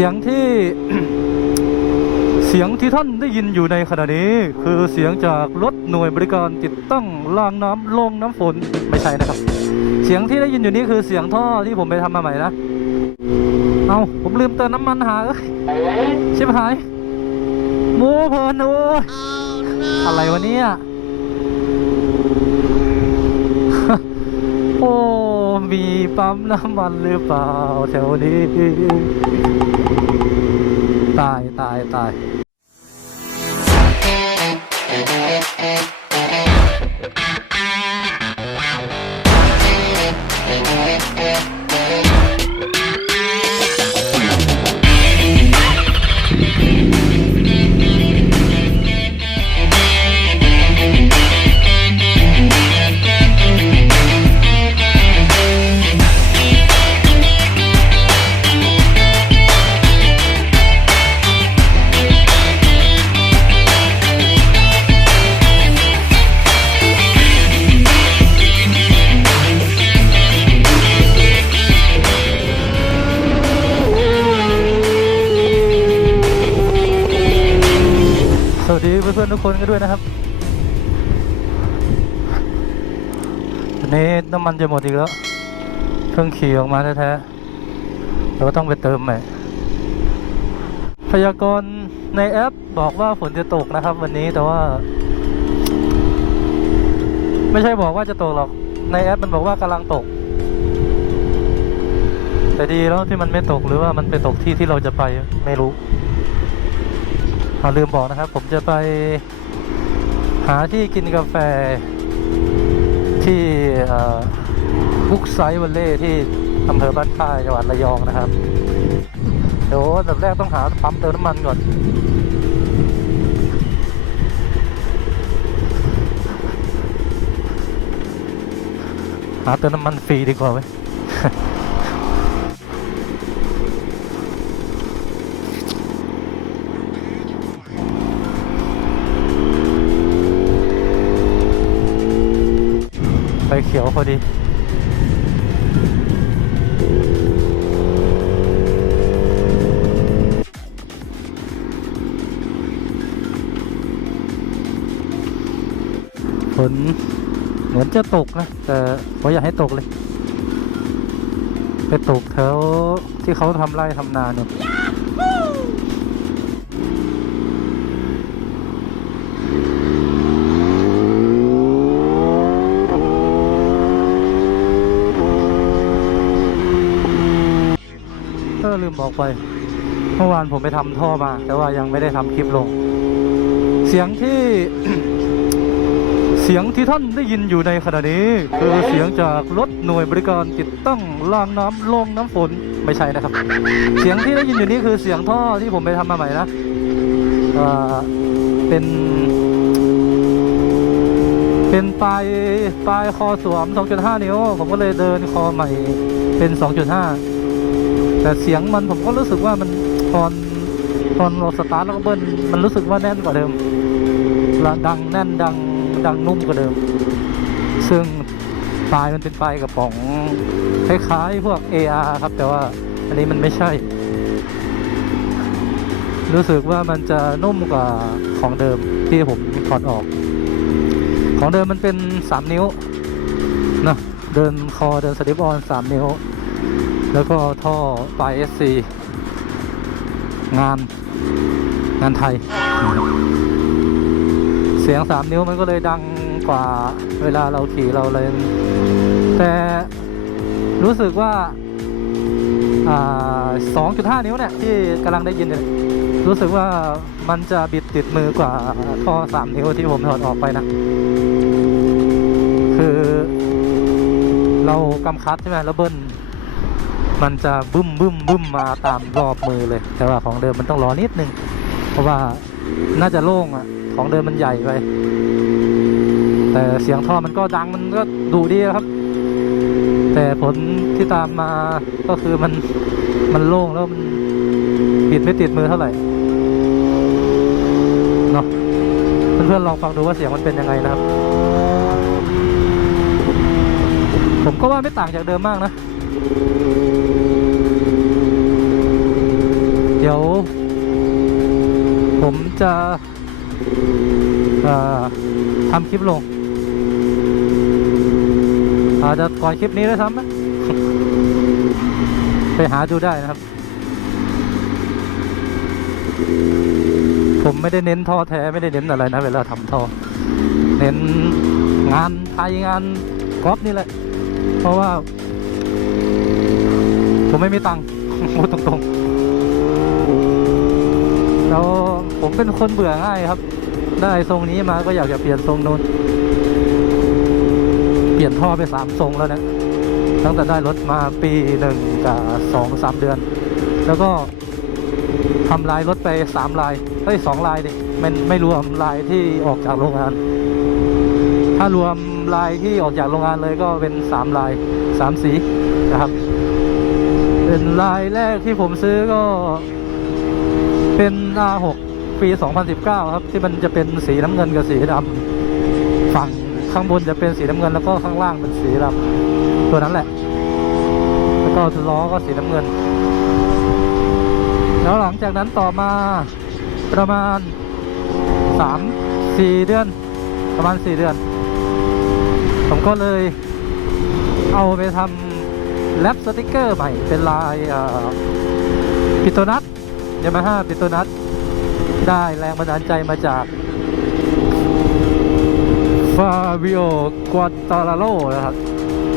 สียงที่ เสียงที่ท่านได้ยินอยู่ในขณะนี้ คือเสียงจากรถหน่วยบริการติดตั้งรางน้ำลงน้ำฝนไม่ใช่นะครับ เสียงที่ได้ยินอยู่นี้คือเสียงท่อที่ผมไปทำมาใหม่นะเอาผมลืมเติมน้ำมันหาเอ้ยชิบหายโมเพลินโอ้ยอะไรวะเนี่ยโอ้มีปั๊มน้ำมันหรือเปล่าแถวนี้ ต อนๆทุกคนกันด้วยนะครับวันนี้น้ำมันจะหมดอีกแล้วเพิ่งขี่ออกมาแท้ๆเราก็ต้องไปเติมใหม่พยากรณ์ในแอปบอกว่าฝนจะตกนะครับ วันนี้แต่ว่า ไม่ใช่บอกว่าจะตกหรอกในแอปมันบอกว่ากำลังตก แต่ดีแล้วที่มันไม่ตกหรือว่ามันไปตกที่ที่เราจะไปไม่รู้ อาลืมบอกนะครับ ผมจะไปหาที่กินกาแฟที่บุกไซต์วันเล่ที่อำเภอบ้านค่ายจังหวัดระยองนะครับ เดี๋ยวอันดับแรกต้องหาปั๊มเติมน้ำมันก่อนหาเติมน้ำมันฟรีดีกว่าไหม เขียวพอดีฝนเหมือนจะตกนะ แต่ผมอยากให้ตกเลย ไปตกแถวที่เขาทำไร่ทำนาเนี่ย เออลื มบอกไป เมื่อวานผมไปทำท่อมา แต่ว่ายังไม่ได้ทำคลิปลง เสียงที่เสียงที่ท่านได้ยินอยู่ในขณะนี้ คือเสียงจากรถหน่วยบริการติดตั้งรางน้ำลงน้ำฝนไม่ใช่นะครับ เสียงที่ได้ยินอยู่นี้คือเสียงท่อที่ผมไปทำมาใหม่นะเป็น เป็นปลายปลายคอสวม 2.5 นิ้ว ผมก็เลยเดินคอใหม่เป็น 2.5 แต่เสียงมันผมก็รู้สึกว่ามันตอนตอนเราสตาร์ทแล้วก็เบิ้ลมันรู้สึกว่าแน่นกว่าเดิมและดังแน่นดังดังนุ่มกว่าเดิม ซึ่งปลายมันเป็นปลายกระป๋องคล้ายๆพวก AR ครับ แต่ว่าอันนี้มันไม่ใช่ รู้สึกว่ามันจะนุ่มกว่าของเดิมที่ผมถอดออก ของเดิมมันเป็น 3 นิ้วนะเดินคอเดินสลิปออน 3 นิ้ว แล้วก็ท่อปลาย SC งานงานไทย เสียง 3 นิ้วมันก็เลยดังกว่าเวลาเราขี่เราเลย แต่รู้สึกว่าอ่า 2.5 นิ้วเนี่ย ที่กำลังได้ยินเนี่ยรู้สึกว่ามันจะบิดติดมือกว่าท่อ 3 นิ้วที่ผมถอดออกไปนะ คือเรากำคัดใช่ไหมแล้วเบิ้ล มันจะบึ้มบึ้มบึ้มมาตามรอบมือเลย แต่ว่าของเดิมมันต้องรอนิดนึง เพราะว่าน่าจะโล่งอะ ของเดิมมันใหญ่ไป แต่เสียงท่อมันก็ดังมันก็ดูดีครับ แต่ผลที่ตามมาก็คือมันมันโล่งแล้วมันบิดไม่ติดมือเท่าไหร่เนาะเพื่อนๆลองฟังดูว่าเสียงมันเป็นยังไงนะครับ ผมก็ว่าไม่ต่างจากเดิมมากนะ จะเอ่อทำคลิปลง อาจจะก่อนคลิปนี้ด้วยซ้ำไหมไปหาดูได้นะครับ ผมไม่ได้เน้นท่อแท้ไม่ได้เน้นอะไรนะ เวลาทำท่อ เน้นงานไทยงานกอล์ฟนี่แหละ เพราะว่า ผมไม่มีตังค์พูดตรงๆ แล้วผมเป็นคนเบื่อง่ายครับ ได้ทรงนี้มาก็อยากจะเปลี่ยนทรงนู้น เปลี่ยนท่อไปสามทรงแล้วเนะตั้งแต่ได้รถมาปีหนึ่งกับสองสามเดือน แล้วก็ทำลายรถไปสามลายเฮ้ยสองลายดิมันไม่รวมลายที่ออกจากโรงงาน ถ้ารวมลายที่ออกจากโรงงานเลยก็เป็นสามลายสามสีนะครับ เป็นลายแรกที่ผมซื้อก็ เป็น R6 ปี 2019 ครับ ที่มันจะเป็นสีน้ำเงินกับสีดำฝั่งข้างบนจะเป็นสีน้ำเงินแล้วก็ข้างล่างเป็นสีดำตัวนั้นแหละ แล้วก็ล้อก็สีน้ำเงิน แล้วหลังจากนั้นต่อมาประมาณ 3 4 เดือน ประมาณ 4 เดือน ผมก็เลยเอาไปทำแรปสติกเกอร์ใหม่เป็นลายปิโตนัท ยามาฮ่าปิโตนัทได้แรงบันดาลใจมาจากฟาวิโอกวาตาลาโลนะครับ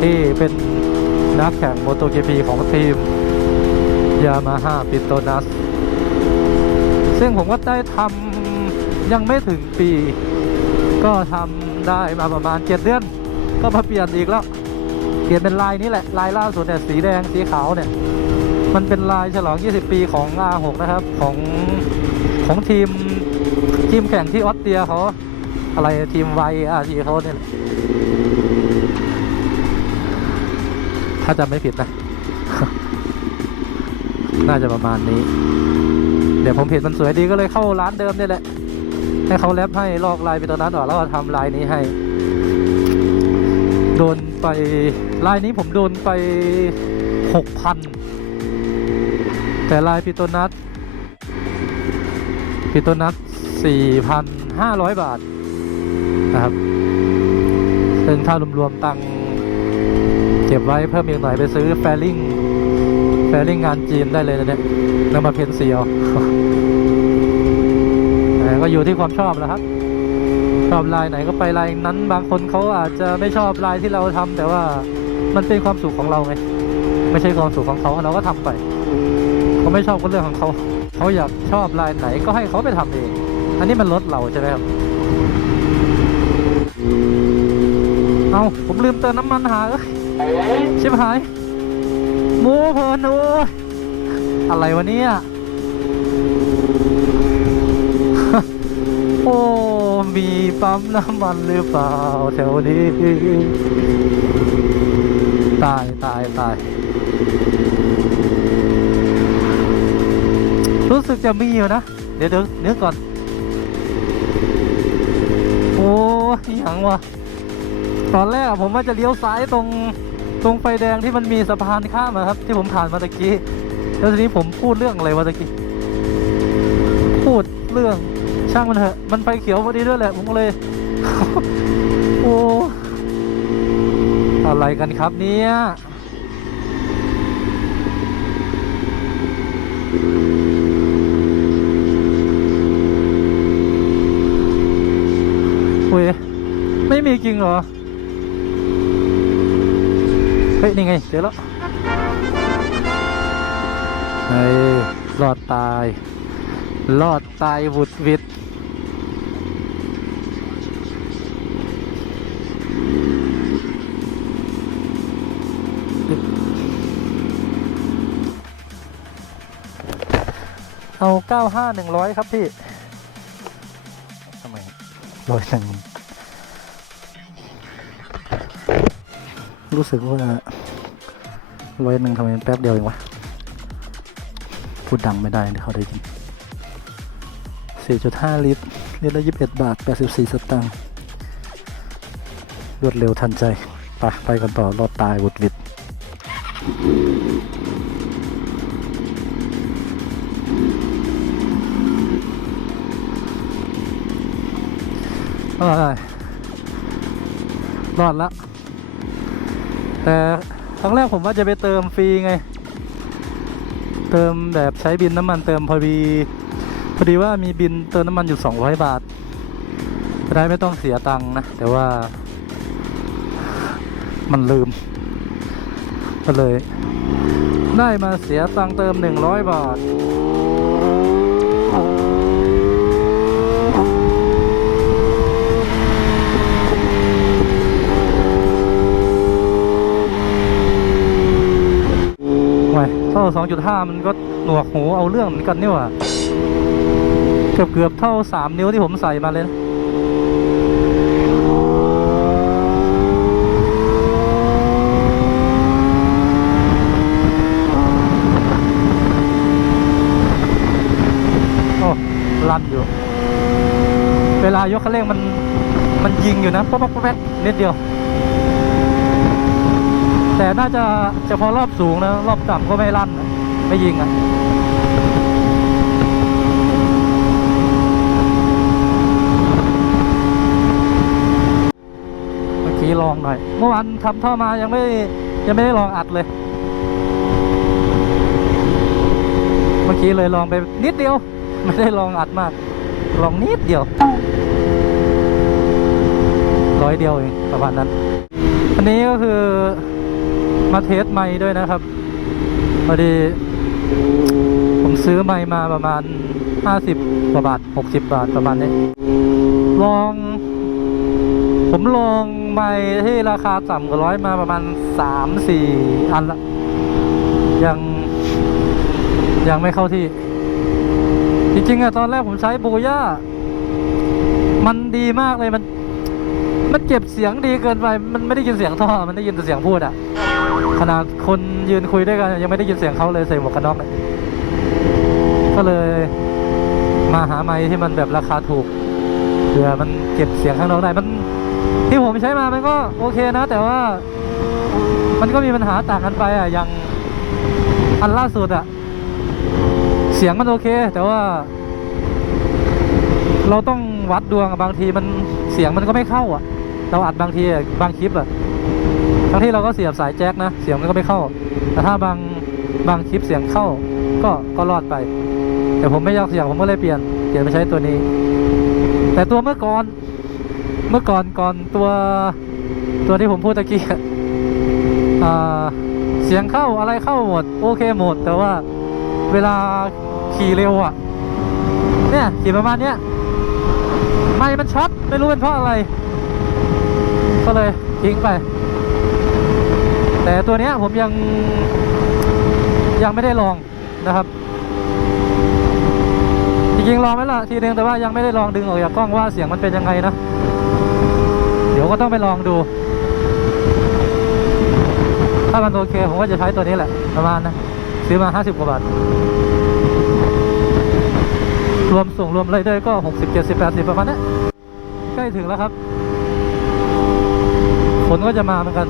ที่เป็นนักแข่งโมโต GP ของทีมยามาฮ่าปิโตนัสซึ่งผมก็ได้ทำยังไม่ถึงปี ก็ทำได้มาประมาณ7เดือน ก็มาเปลี่ยนอีกแล้ว เปลี่ยนเป็นลายนี้แหละ ลายล่าสุดเนี่ยสีแดงสีขาวเนี่ย มันเป็นลายฉลอง 20 ปีของ R6 นะครับ ของของทีมทีมแข่งที่ออสเตรียเขาอะไรทีมไวอาร์ทีเขาเนี่ยถ้าจำไม่ผิดนะ น่าจะประมาณนี้ เดี๋ยวผมเห็นมันสวยดีก็เลยเข้าร้านเดิมนี่แหละ ให้เขาแรปให้ลอกลายเป็นตัวนั้นออกแล้วทำลายนี้ให้ โดนไปลายนี้ผมโดนไปหกพัน แต่ลายพิโตนัทพิโตนัทสี่พันห้าร้อยบาท นะครับซึ่งถ้ารวมๆตังเก็บไว้เพิ่มอีกหน่อยไปซื้อแฟลิงแฟลิงงานจีนได้เลยนะเนี่ยนำมาเพนสีเอาแต่ก็อยู่ที่ความชอบแล้วครับ ชอบลายไหนก็ไปลายนั้น บางคนเขาอาจจะไม่ชอบลายที่เราทำแต่ว่ามันเป็นความสุขของเราไงไม่ใช่ความสุขของเขาเราก็ทำไป ไม่ชอบก็เรื่องของเขาเขาอยากชอบลายไหนก็ให้เขาไปทำเอง อันนี้มันรถเราใช่ไหมครับ เอาผมลืมเติมน้ำมันหาเอ้ยชิบหายมูเพลินโอ้อะไรวะเนี่ยโอ้มีปั๊มน้ำมันหรือเปล่าแถวนี้ตายตายตาย รู้สึกจะมีอยู่นะ เดี๋ยวเดี๋ยวเนื้อก่อน โอ้ยหย่างวะตอนแรกผมว่าจะเลี้ยวซ้ายตรงตรงไฟแดงที่มันมีสะพานข้ามอะครับ ที่ผมผ่านมาตะกี้ แล้วทีนี้ผมพูดเรื่องอะไรวะตะกี้ พูดเรื่องช่างมันเถอะ มันไฟเขียวพอดีด้วยแหละผมเลยโอ้อะไรกันครับเนี่ย อ้ยไม่มีจริงเหรอ เฮ้ย นี่ไงเจอแล้วเฮ้ยรอดตาย รอดตายบุดวิดเอาเก้าห้าหนึ่งร้อยครับพี่ ร้อยหนึ่งรู้สึกว่าร้อยหนึ่งทำไมแป๊บเดียวเองวะ พูดดังไม่ได้เดี๋ยเขาได้ยินสี่จุดห้าลิตรลิตรละยี่สิบเอ็ดบาทแปดสิบสี่สตางค์รวดเร็วทันใจ ไปไปกันต่อ รอดตายบุดวิด รอดละแต่ครั้งแรกผมว่าจะไปเติมฟรีไง เติมแบบใช้บินน้ำมันเติมพอดีพอดีว่ามีบินเติมน้ำมันอยู่ 200 บาทจะได้ไม่ต้องเสียตังค์นะ แต่ว่า มันลืม ก็เลย ได้มาเสียตังค์เติม 100 บาท ไว้เท่า2.5มันก็หนวกหูเอาเรื่องเหมือนกันนี่หว่าเกือบเกือบเท่า3นิ้วที่ผมใส่มาเลยนะโอ้ลั่นอยู่ เวลายกคันเร่งมันมันยิงอยู่นะป๊อกป๊อกป๊อกแป๊กนิดเดียว แต่น่าจะเฉพาะรอบสูงนะ รอบต่ำก็ไม่ลั่นนะไม่ยิงอะเมื่อกี้ลองหน่อย เมื่อวานทำท่อมายังไม่ยังไม่ได้ลองอัดเลย เมื่อกี้เลยลองไปนิดเดียว ไม่ได้ลองอัดมาก ลองนิดเดียวร้อยเดียวเองประมาณนั้น อันนี้ก็คือ มาเทสไม้ด้วยนะครับพอดี ผมซื้อไม้มาประมาณ 50กว่าบาท 60 บาทประมาณนี้ ลอง ผมลองไม้ที่ราคาต่ำกว่าร้อยมาประมาณ 3-4 อันละยังยังไม่เข้าที่ จริงๆอะตอนแรกผมใช้โบย่ามันดีมากเลยมัน มันเก็บเสียงดีเกินไป มันไม่ได้ยินเสียงท่อ มันได้ยินแต่เสียงพูดอะ ขนาดคนยืนคุยด้วยกัน ยังไม่ได้ยินเสียงเขาเลยใส่หมวกกันน็อกเนี่ยก็เลยมาหาไม้ที่มันแบบราคาถูกเผื่อมันเก็บเสียงข้างนอกได้มันที่ผมใช้มามันก็โอเคนะ แต่ว่ามันก็มีปัญหาต่างกันไปอะอย่างอันล่าสุดอะ เสียงมันโอเค แต่ว่า เราต้องวัดดวงบางทีมันเสียงมันก็ไม่เข้าอะ เราอัดบางทีอะบางคลิปอะ ทั้งที่เราก็เสียบสายแจ็คนะ เสียงมันก็ไม่เข้า แต่ถ้าบางบางคลิปเสียงเข้า ก็ก็รอดไป แต่ผมไม่อยากเสียงผมก็เลยเปลี่ยน เปลี่ยนไปใช้ตัวนี้ แต่ตัวเมื่อก่อน เมื่อก่อนก่อนตัวตัวที่ผมพูดตะกี้เสียงเข้าอะไรเข้าหมด โอเคหมด แต่ว่าเวลาขี่เร็วอะ เนี่ยขี่ประมาณเนี้ยไม่มันช็อตไม่รู้เป็นเพราะอะไร ก็เลยทิ้งไป แต่ตัวเนี้ยผมยังยังไม่ได้ลองนะครับ จริงๆลองไหมล่ะทีนึงแต่ว่ายังไม่ได้ลองดึงออกจากกล้องว่าเสียงมันเป็นยังไงนะ เดี๋ยวก็ต้องไปลองดู ถ้ามันโอเคผมก็จะใช้ตัวนี้แหละประมาณนะซื้อมา 50 กว่าบาท รวมส่งรวมอะไรด้วยก็ 60 70 80 ประมาณเนี้ใกล้ถึงแล้วครับ ฝนก็จะมาเหมือนกัน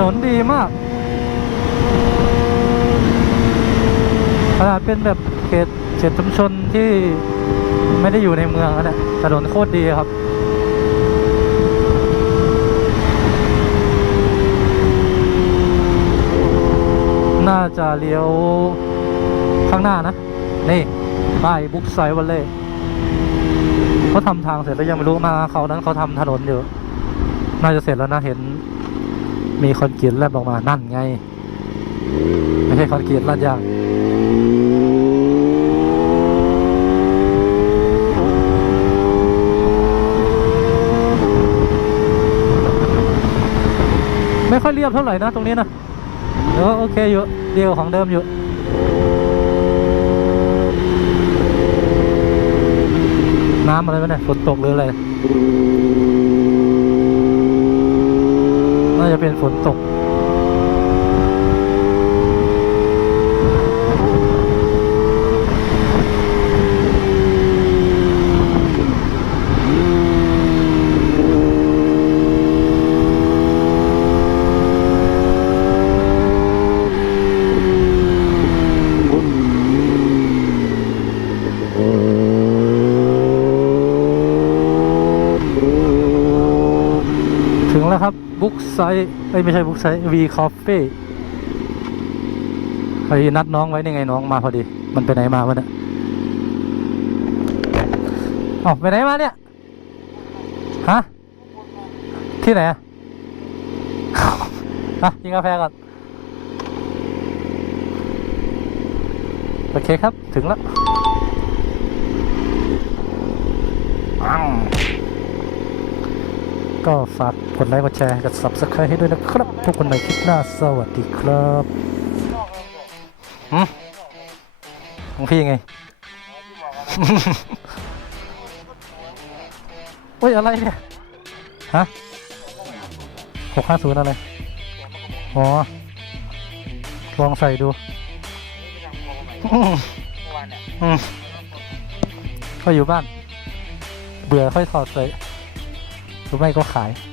นนดีมากขนาดเป็นแบบเขตเขตชุมชนที่ไม่ได้อยู่ในเมืองนะเนี่ยถนนโคตรดีครับน่าจะเลี้ยวข้างหน้านะ นี่ป้ายบุ๊กไซวันเล่เขาทำทางเสร็จแล้วยังไม่รู้มาเขานั้นเขาทำถนนอยู่ น่าจะเสร็จแล้วนะเห็น มีคอนกรีตแลบออกมานั่นไง ไม่ใช่คอนกรีตลาดยางไม่ค่อยเรียบเท่าไหร่นะตรงนี้นะเดี๋ยวโอเคอยู่เดียวของเดิมอยู่น้ำอะไรวะเนี่ยฝนตกหรืออะไร น่าจะ เป็นฝนตก Oh. บุ๊ก ไซต์เอ้ไม่ใช่บุ๊กไซต์วีคอฟฟี่ไปนัดน้องไว้นี่ไงน้องมาพอดี มันไปไหนมาวะเนี่ยอ๋อไปไหนมาเนี่ยฮะที่ไหนอะอะกินกาแฟก่อนโอเคครับถึงแล้วอ้าวก็ฝาก กดไลค์กดแชร์กับ subscribe ให้ด้วยนะครับพบกันใหม่คลิปหน้าสวัสดีครับหืมของพี่ไงเฮ้ยอะไรเนี่ยฮะหกห้าศูนย์อะไร อ๋อ ลองใส่ดูอืมอืมก็อยู่บ้าน เบื่อค่อยถอดใส่หรือไม่ก็ขายอืม